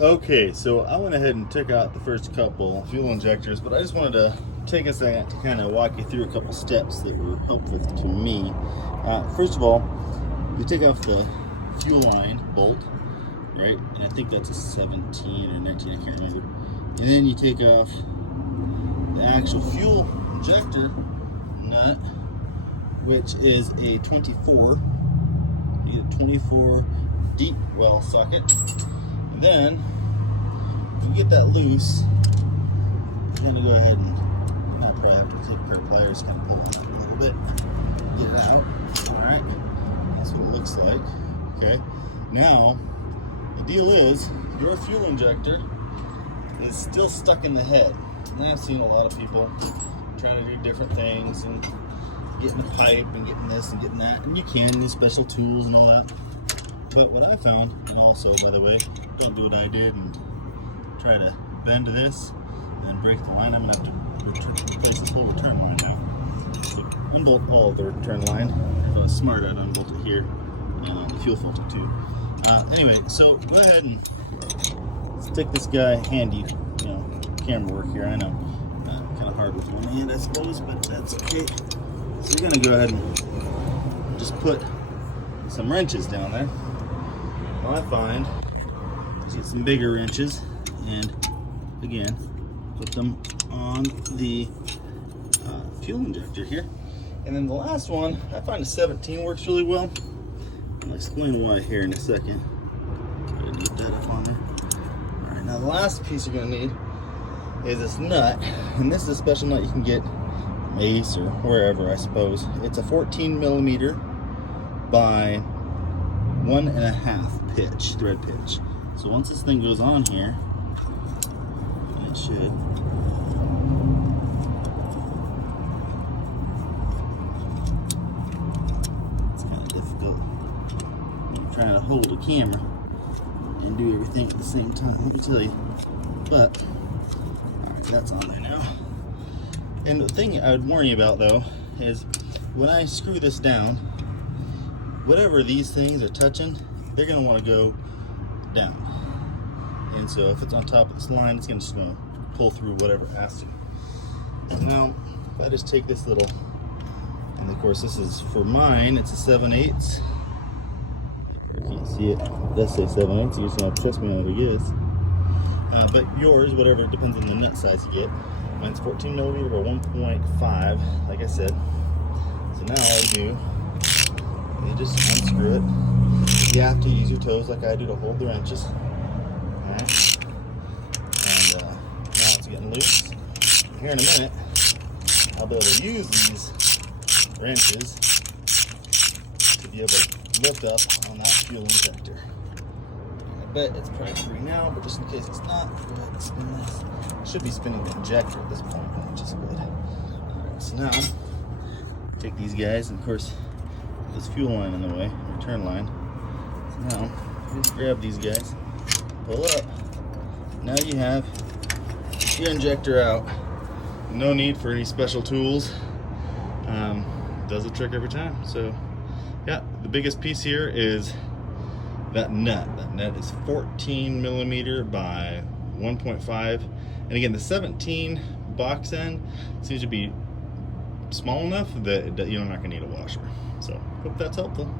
Okay, so I went ahead and took out the first couple fuel injectors, but I just wanted to take a second to kind of walk you through a couple steps that were helpful to me. First of all, you take off the fuel line bolt, right? And I think that's a 17 or 19, I can't remember. And then you take off the actual fuel injector nut, which is a 24. You get a 24 deep well socket. And then if you get that loose, I'm gonna go ahead and I probably have to take a pair of pliers, kind of pull it up a little bit, get it out. All right, that's what it looks like. Okay, now the deal is your fuel injector is still stuck in the head. And I've seen a lot of people trying to do different things and getting a pipe and getting this and getting that, and you can use special tools and all that. But what I found, and also by the way, don't do what I did and try to bend this and break the line. I'm gonna have to replace this whole return line now. So unbolt all of the return line. If I was smart, I'd unbolt it here, the fuel filter too. Anyway, so go ahead and stick this guy handy, camera work here. I know, kind of hard with one hand, I suppose, but that's okay. So you're gonna go ahead and just put some wrenches down there. Well, I find is get some bigger wrenches and again put them on the fuel injector here. And then the last one, I find a 17 works really well. I'll explain why here in a second. Try to get that up on there. All right, now the last piece you're gonna need is this nut, and this is a special nut you can get from Ace or wherever, I suppose. It's a 14 millimeter by 1.5 pitch, thread pitch. So once this thing goes on here, and it should, it's kind of difficult. I'm trying to hold the camera and do everything at the same time, let me tell you. But, alright, that's on there now. And the thing I would warn you about though, is when I screw this down, whatever these things are touching, they're gonna wanna go down. And so if it's on top of this line, it's just gonna pull through whatever it has to. So now, if I just take this little, and of course this is for mine, it's a 7/8. You can't see it, it does say 7/8, you just don't trust me on what it is. But yours, whatever, depends on the nut size you get. Mine's 14 millimeter or 1.5, like I said. So now all you do, you just unscrew it. You have to use your toes like I do to hold the wrenches. Alright. And now it's getting loose. Here in a minute, I'll be able to use these wrenches to be able to lift up on that fuel injector. I bet it's probably free now, but just in case it's not, go ahead and spin this. It should be spinning the injector at this point, which is good. Alright, so now, take these guys, and of course, this fuel line in the way, return line. So now, just grab these guys, pull up. Now you have your injector out. No need for any special tools. Does the trick every time. So, yeah, the biggest piece here is that nut. That nut is 14 millimeter by 1.5. And again, the 17 box end seems to be small enough that you're not gonna need a washer. So, hope that's helpful.